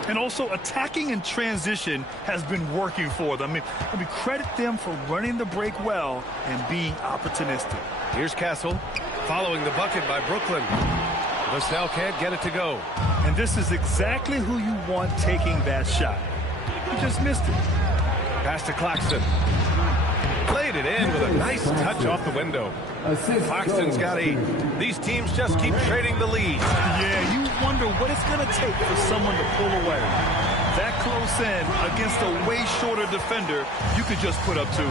And also attacking in transition has been working for them. I mean, credit them for running the break well and being opportunistic. Here's Castle following the bucket by Brooklyn. Vassell can't get it to go. And this is exactly who you want taking that shot. He just missed it. Pass to Claxton. Played it in with a nice touch off the window. Claxton's got these teams just keep trading the lead. Yeah, you wonder what it's going to take for someone to pull away. That close in against a way shorter defender, you could just put up 2.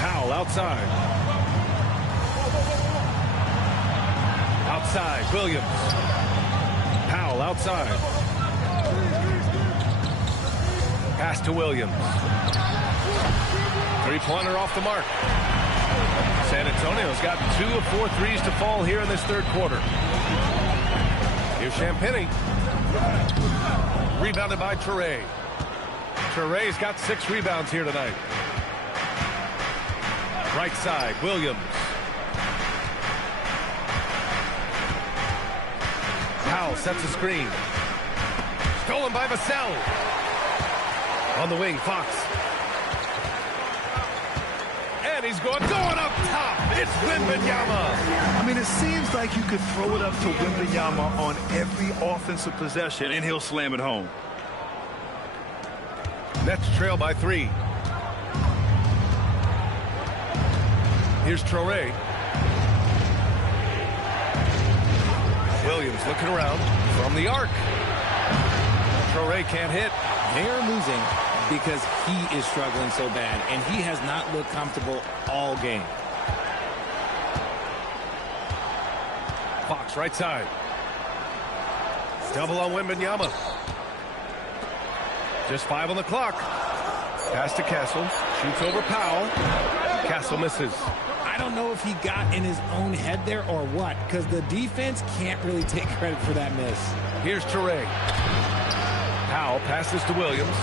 Powell outside. Outside, Williams. Powell outside. Pass to Williams. 3-pointer off the mark. San Antonio's got 2 of 4 threes to fall here in this third quarter. Here's Champagnie. Rebounded by Traore. Traore's got 6 rebounds here tonight. Right side, Williams. Powell sets a screen. Stolen by Vassell. On the wing, Fox. And he's going up top. It's Wembanyama. I mean, it seems like you could throw it up to Wembanyama on every offensive possession, and he'll slam it home. Nets trail by 3. Here's Traore. Williams looking around from the arc. Traore can't hit. They're losing because he is struggling so bad, and he has not looked comfortable all game. Fox right side. Double on Wembanyama. Just 5 on the clock. Pass to Castle. Shoots over Powell. Castle misses. I don't know if he got in his own head there or what, because the defense can't really take credit for that miss. Here's Traore. Powell passes to Williams.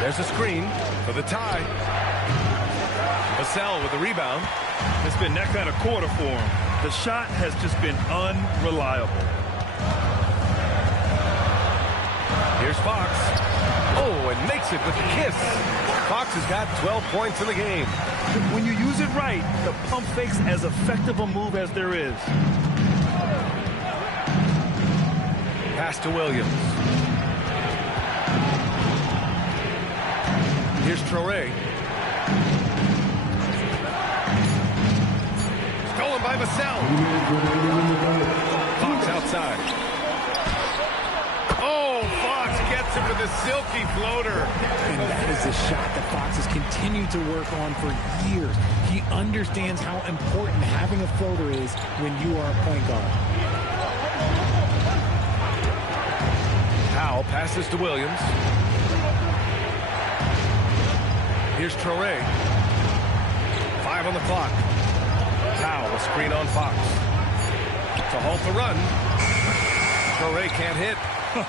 There's a screen for the tie. Vassell with the rebound. It's been that kind of quarter for him. The shot has just been unreliable. Here's Fox. Oh, and makes it with the kiss. Fox has got 12 points in the game. When you use it right, the pump fake's as effective a move as there is. Pass to Williams. Here's Traore. Stolen by Vassell. Fox outside. Oh, Fox gets him with a silky floater. And that is a shot that Fox has continued to work on for years. He understands how important having a floater is when you are a point guard. Powell passes to Williams. Here's Traore. 5 on the clock. Powell, a screen on Fox. To halt the run. Traore can't hit.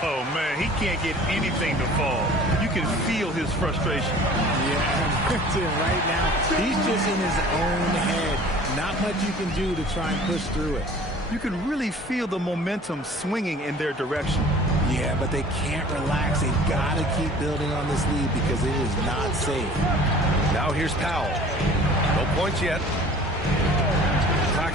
Oh, man, he can't get anything to fall. You can feel his frustration. Yeah, right now, he's just in his own head. Not much you can do to try and push through it. You can really feel the momentum swinging in their direction. Yeah, but they can't relax. They've got to keep building on this lead because it is not safe. Now here's Powell. No points yet.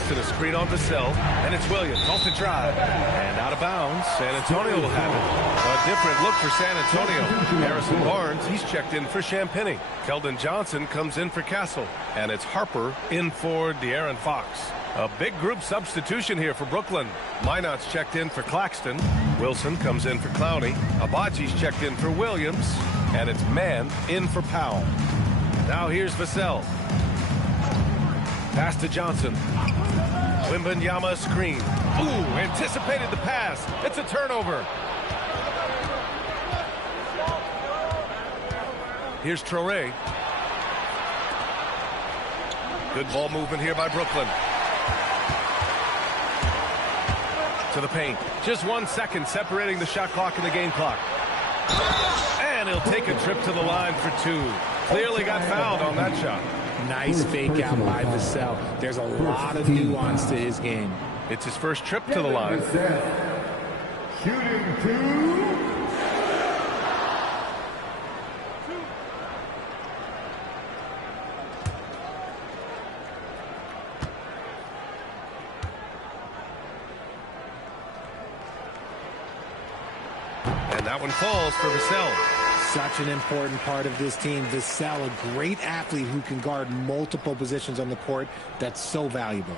Johnson, a screen on Vassell, and it's Williams off the drive. And out of bounds, San Antonio will have it. A different look for San Antonio. Harrison Barnes, he's checked in for Champagny. Keldon Johnson comes in for Castle. And it's Harper in for De'Aaron Fox. A big group substitution here for Brooklyn. Minot's checked in for Claxton. Wilson comes in for Clowney. Abaji's checked in for Williams. And it's Mann in for Powell. Now here's Vassell. Pass to Johnson. Wembanyama screen. Ooh, anticipated the pass. It's a turnover. Here's Traore. Good ball movement here by Brooklyn. To the paint. Just 1 second separating the shot clock and the game clock. And he'll take a trip to the line for two. Clearly got fouled on that shot. Nice fake out by Vassell. There's a lot of nuance to his game. It's his first trip to the line. Shooting two. And that one falls for Vassell. Such an important part of this team. Vassell, a great athlete who can guard multiple positions on the court. That's so valuable.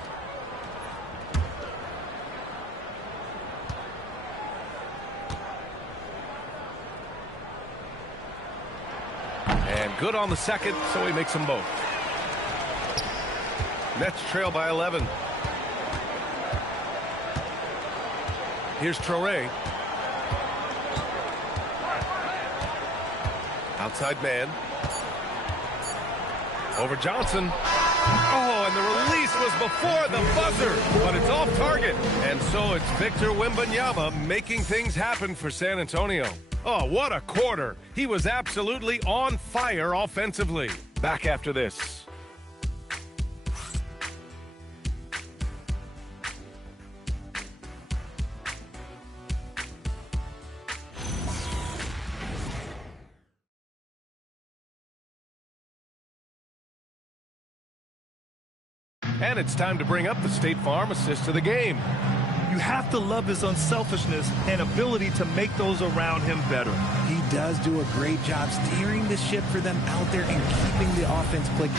And good on the second, so he makes them both. Nets trail by 11. Here's Traore. Outside man. Over Johnson. Oh, and the release was before the buzzer, but it's off target. And so it's Victor Wembanyama making things happen for San Antonio. Oh, what a quarter. He was absolutely on fire offensively. Back after this. And it's time to bring up the State Farm assist of the game. You have to love his unselfishness and ability to make those around him better. He does do a great job steering the ship for them out there and keeping the offense clicking.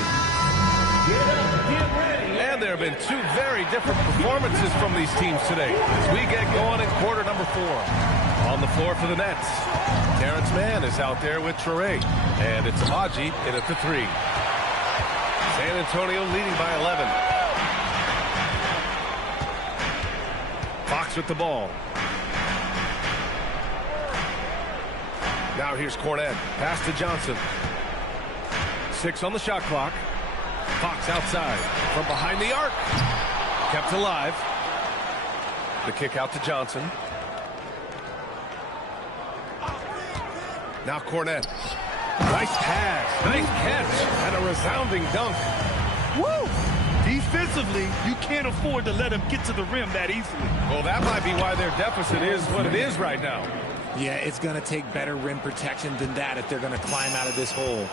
Get ready. And there have been two very different performances from these teams today as we get going in quarter number 4. On the floor for the Nets, Terrence Mann is out there with Traore. And it's Abaji in at the 3. San Antonio leading by 11. Fox with the ball. Now here's Cornette. Pass to Johnson. 6 on the shot clock. Fox outside from behind the arc. Kept alive. The kick out to Johnson. Now Cornette. Nice pass, nice catch, and a resounding dunk. Woo! Defensively, you can't afford to let him get to the rim that easily. Well, that might be why their deficit is what it is right now. Yeah, it's going to take better rim protection than that if they're going to climb out of this hole.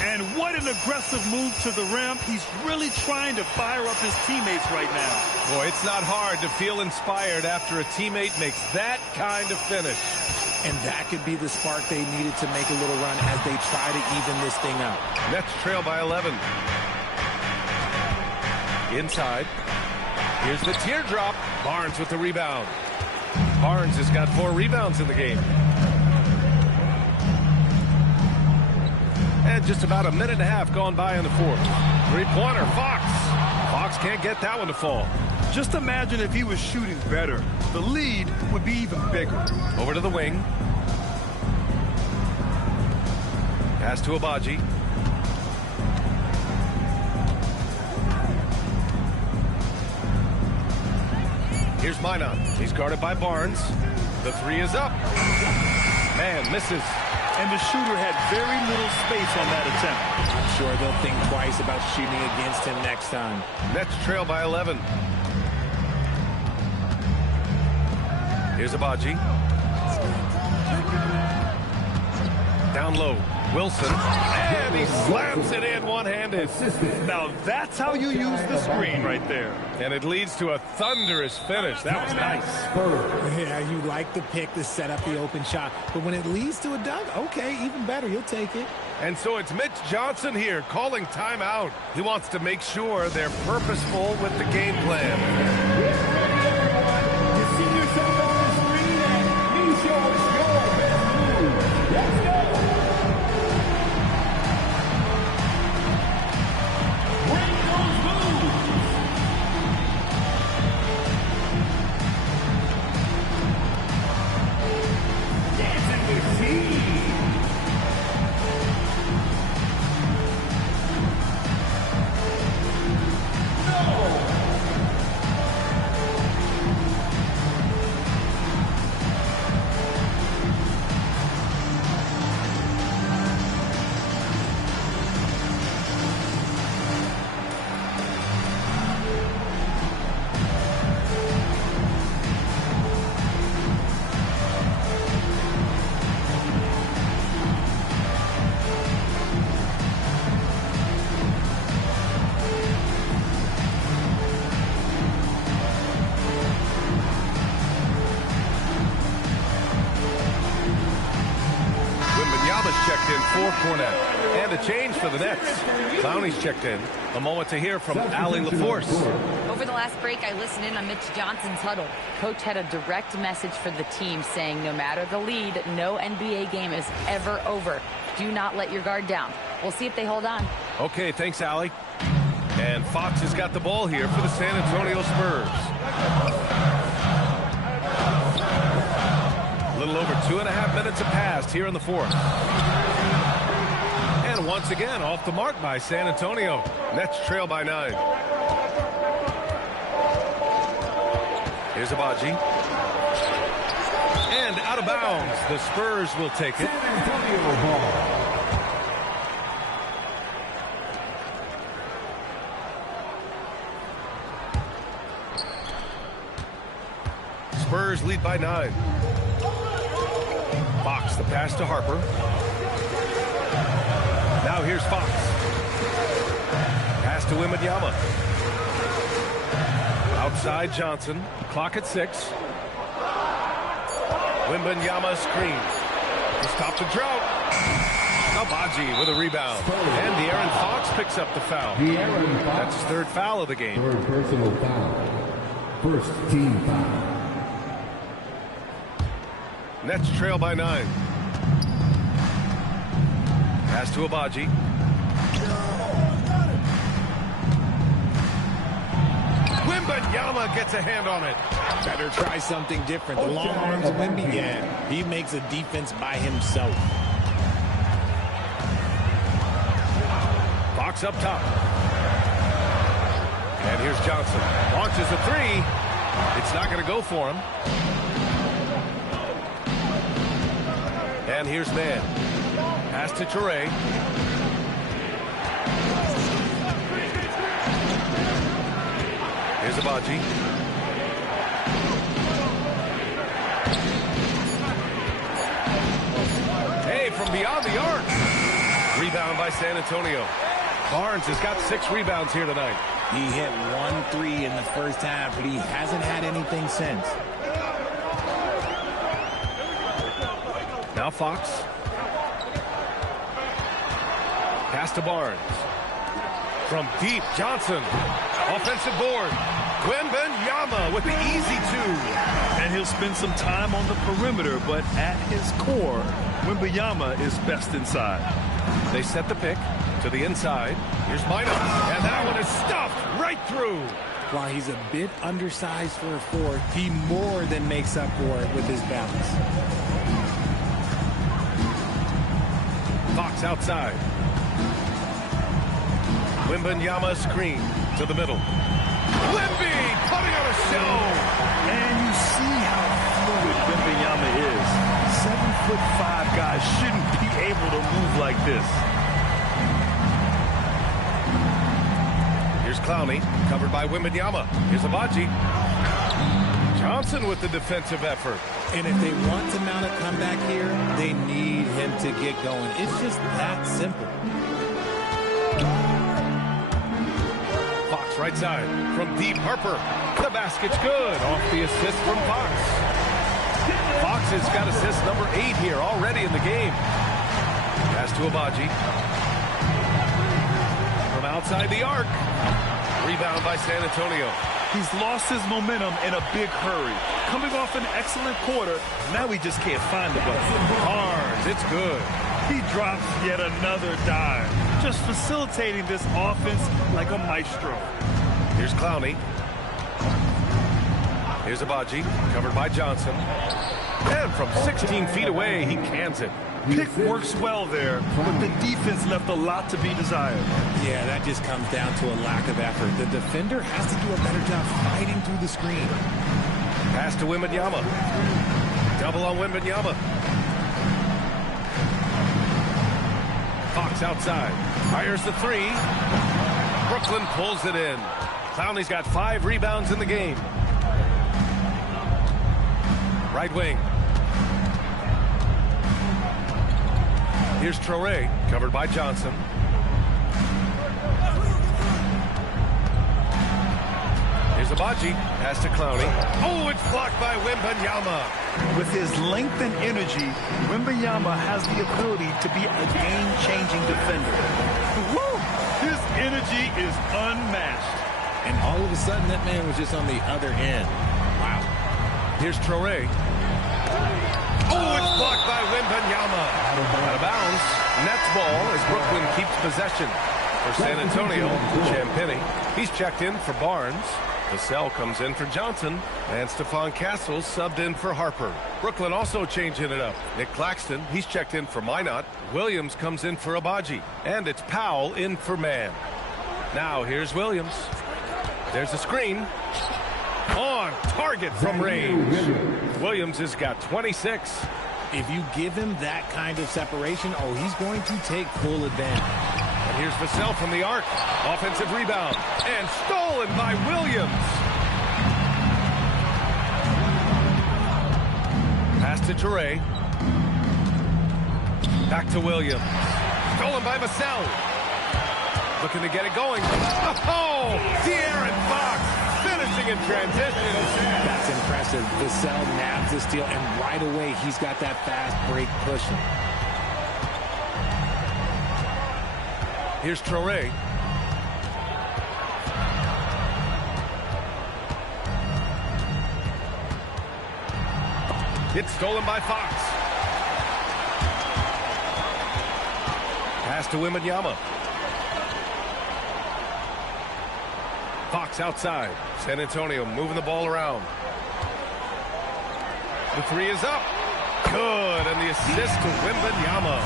And what an aggressive move to the rim. He's really trying to fire up his teammates right now. Boy, it's not hard to feel inspired after a teammate makes that kind of finish. And that could be the spark they needed to make a little run as they try to even this thing up. Nets trail by 11. Inside. Here's the teardrop. Barnes with the rebound. Barnes has got 4 rebounds in the game. And just about a minute and a half gone by in the 4th. 3-pointer, Fox. Fox can't get that one to fall. Just imagine if he was shooting better. The lead would be even bigger. Over to the wing. Pass to Abaji. Here's Minot. He's guarded by Barnes. The 3 is up. Man, misses. And the shooter had very little space on that attempt. I'm sure they'll think twice about shooting against him next time. Nets trail by 11. Here's Abaji. Down low. Wilson, and he slams it in one-handed. Now that's how you use the screen right there. And it leads to a thunderous finish. That was nice. Yeah, you like the pick to set up the open shot. But when it leads to a dunk, okay, even better. You'll take it. And so it's Mitch Johnson here calling timeout. He wants to make sure they're purposeful with the game plan. You see yourself on the screen and me show us your best move. Let's go. Bring those moves. Dancing with team. Checked in for Cornette. And a change for the Nets. Clowney's checked in. A moment to hear from Allie LaForce. Over the last break, I listened in on Mitch Johnson's huddle. Coach had a direct message for the team saying no matter the lead, no NBA game is ever over. Do not let your guard down. We'll see if they hold on. Okay, thanks, Allie. And Fox has got the ball here for the San Antonio Spurs. A little over 2.5 minutes have passed here in the fourth. And once again, off the mark by San Antonio. Nets trail by 9. Here's Abaji. And out of bounds. The Spurs will take it. San Antonio ball. Spurs lead by 9. Fox, the pass to Harper. Now here's Fox. Pass to Wembanyama. Outside Johnson. Clock at 6. Wembanyama screen. To stop the drought. Abaji with a rebound. And De'Aaron Fox picks up the foul. That's his third foul of the game. Third personal foul. First team foul. Nets trail by 9. Pass to Abaji. Wembanyama gets a hand on it. Better try something different. The long arms of Wemby, yeah. He makes a defense by himself. Fox up top. And here's Johnson. Launches a 3. It's not going to go for him. And here's Mann. Pass to Toure. Here's Abaji. Hey, from beyond the arc. Rebound by San Antonio. Barnes has got 6 rebounds here tonight. He hit 1 3 in the first half, but he hasn't had anything since. Now Fox. Pass to Barnes. From deep, Johnson. Offensive board. Wembanyama with the easy 2. And he'll spend some time on the perimeter, but at his core, Wembanyama is best inside. They set the pick to the inside. Here's Minor. And that one is stuffed right through. While he's a bit undersized for a 4, he more than makes up for it with his balance. Fox outside. Wembanyama screen to the middle. Wemby putting on a show. And you see how fluid Wembanyama is. 7'5" guys shouldn't be able to move like this. Here's Clowney, covered by Wembanyama. Here's Abaji. Johnson with the defensive effort. And if they want to mount a comeback here, they need him to get going. It's just that simple. Fox right side from deep. Harper. The basket's good. Off the assist from Fox. Fox has got assist number 8 here already in the game. Pass to Abaji. From outside the arc. Rebound by San Antonio. He's lost his momentum in a big hurry. Coming off an excellent quarter, now he just can't find the ball. Barnes, it's good. He drops yet another dime, just facilitating this offense like a maestro. Here's Clowney. Here's Abaji, covered by Johnson. And from 16 feet away, he cans it. Pick works well there, but the defense left a lot to be desired. Yeah, that just comes down to a lack of effort. The defender has to do a better job fighting through the screen. Pass to Wembanyama. Double on Wembanyama. Fox outside. Fires the 3. Brooklyn pulls it in. Clowney's got 5 rebounds in the game. Right wing. Here's Traore, covered by Johnson. Here's Abaji, pass to Clowney. Oh, it's blocked by Wembanyama. With his length and energy, Wembanyama has the ability to be a game-changing defender. Woo! His energy is unmatched. And all of a sudden, that man was just on the other end. Wow. Here's Traore. Oh, it's blocked by Wembanyama. Out of bounds. Nets ball as Brooklyn keeps possession. For San Antonio, Champagny. He's checked in for Barnes. Vassell comes in for Johnson. And Stephon Castles subbed in for Harper. Brooklyn also changing it up. Nick Claxton, he's checked in for Minot. Williams comes in for Abaji. And it's Powell in for Mann. Now here's Williams. There's a screen. On target from range. Williams has got 26. If you give him that kind of separation, oh, he's going to take full advantage. And here's Vassell from the arc. Offensive rebound. And stolen by Williams. Pass to Toure. Back to Williams. Stolen by Vassell. Looking to get it going. Oh, De'Aaron Fox. Finishing in transition. That's impressive. Vassell nabs the steal, and right away he's got that fast break pushing. Here's Traore. It's stolen by Fox. Pass to Wembanyama. Fox outside. San Antonio moving the ball around. The 3 is up. Good. And the assist to Wembanyama.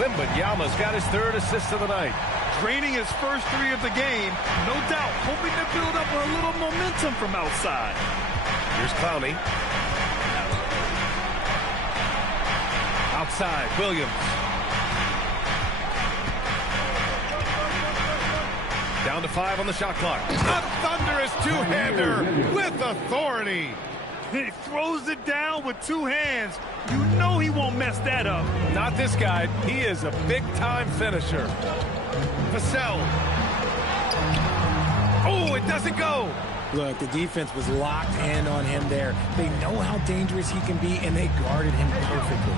Wembanyama's got his 3rd assist of the night. Draining his first 3 of the game, no doubt, hoping to build up a little momentum from outside. Here's Clowney. Outside, Williams. Down to 5 on the shot clock. A thunderous two-hander with authority. He throws it down with 2 hands. You know he won't mess that up. Not this guy. He is a big-time finisher. Vassell. Oh, it doesn't go. Look, the defense was locked in on him there. They know how dangerous he can be, and they guarded him perfectly.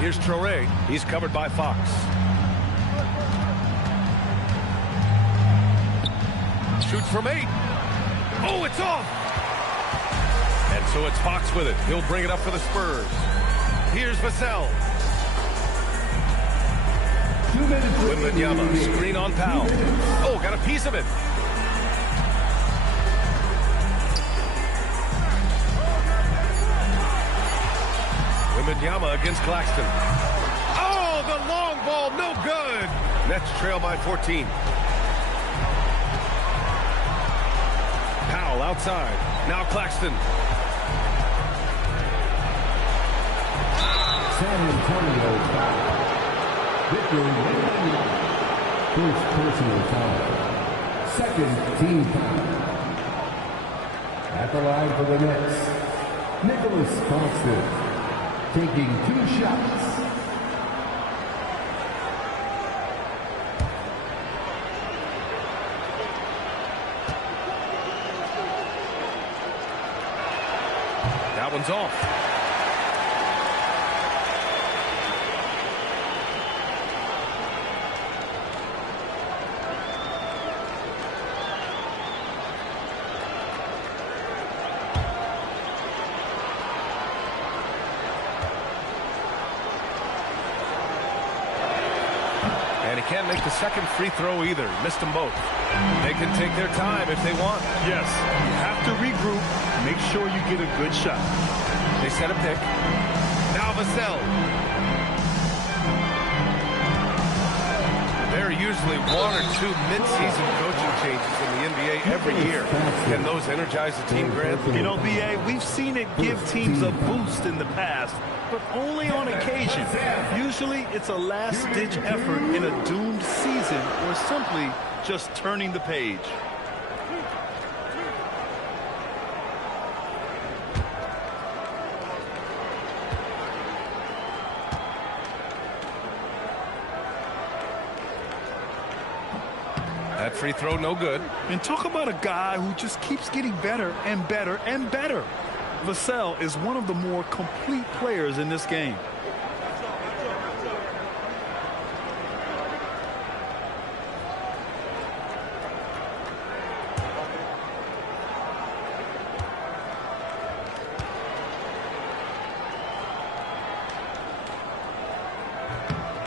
Here's Traore. He's covered by Fox. Shoots from 8. Oh, it's off. And so it's Fox with it. He'll bring it up for the Spurs. Here's Vassell. Wembanyama, screen on Powell. Oh, got a piece of it. Wembanyama against Claxton. Oh, the long ball, no good. Nets trail by 14. Powell outside. Now Claxton. San Antonio foul. Victor Wembanyama. First personal foul. Second team foul. At the line for the Nets, Nicholas Claxton, taking 2 shots. That one's off. And he can't make the second free throw either. Missed them both. They can take their time if they want. Yes, you have to regroup. Make sure you get a good shot. They set a pick. Now Vassell. There are usually 1 or 2 mid-season coaching changes in the NBA every year. Can those energize the team, Grant? You know, B.A., we've seen it give teams a boost in the past, but only on occasion. Usually it's a last-ditch effort in a doomed season or simply just turning the page. That free throw, no good. And talk about a guy who just keeps getting better and better and better. Vassell is one of the more complete players in this game.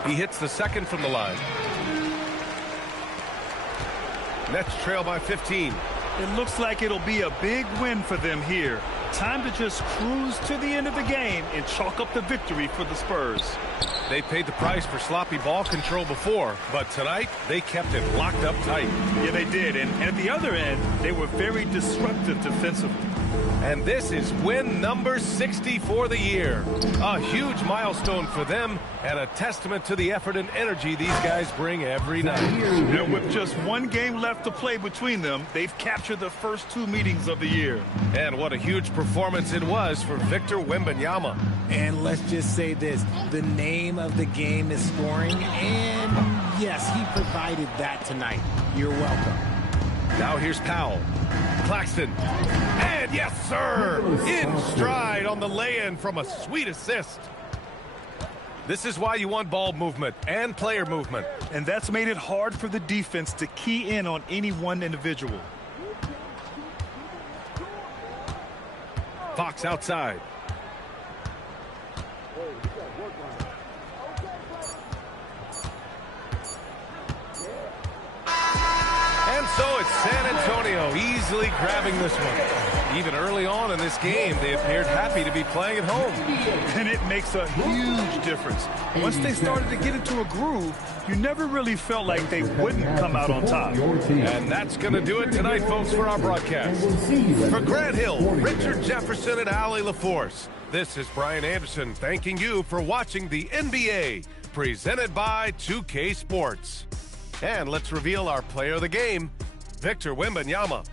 He hits the second from the line. Nets trail by 15. It looks like it'll be a big win for them here. Time to just cruise to the end of the game and chalk up the victory for the Spurs. They paid the price for sloppy ball control before, but tonight they kept it locked up tight. Yeah, they did. And at the other end, they were very disruptive defensively. And this is win number 60 for the year. A huge milestone for them and a testament to the effort and energy these guys bring every night. And with just 1 game left to play between them, they've captured the first 2 meetings of the year. And what a huge performance it was for Victor Wembanyama. And let's just say this, the name of the game is scoring, and yes, he provided that tonight. You're welcome. Now here's Powell. Claxton. And yes, sir! In stride on the lay-in from a sweet assist. This is why you want ball movement and player movement. And that's made it hard for the defense to key in on any one individual. Fox outside. And so it's San Antonio easily grabbing this one. Even early on in this game, they appeared happy to be playing at home. And it makes a huge difference. Once they started to get into a groove, you never really felt like they wouldn't come out on top. And that's going to do it tonight, folks, for our broadcast. For Grant Hill, Richard Jefferson, and Allie LaForce, this is Brian Anderson thanking you for watching the NBA, presented by 2K Sports. And let's reveal our player of the game, Victor Wembanyama.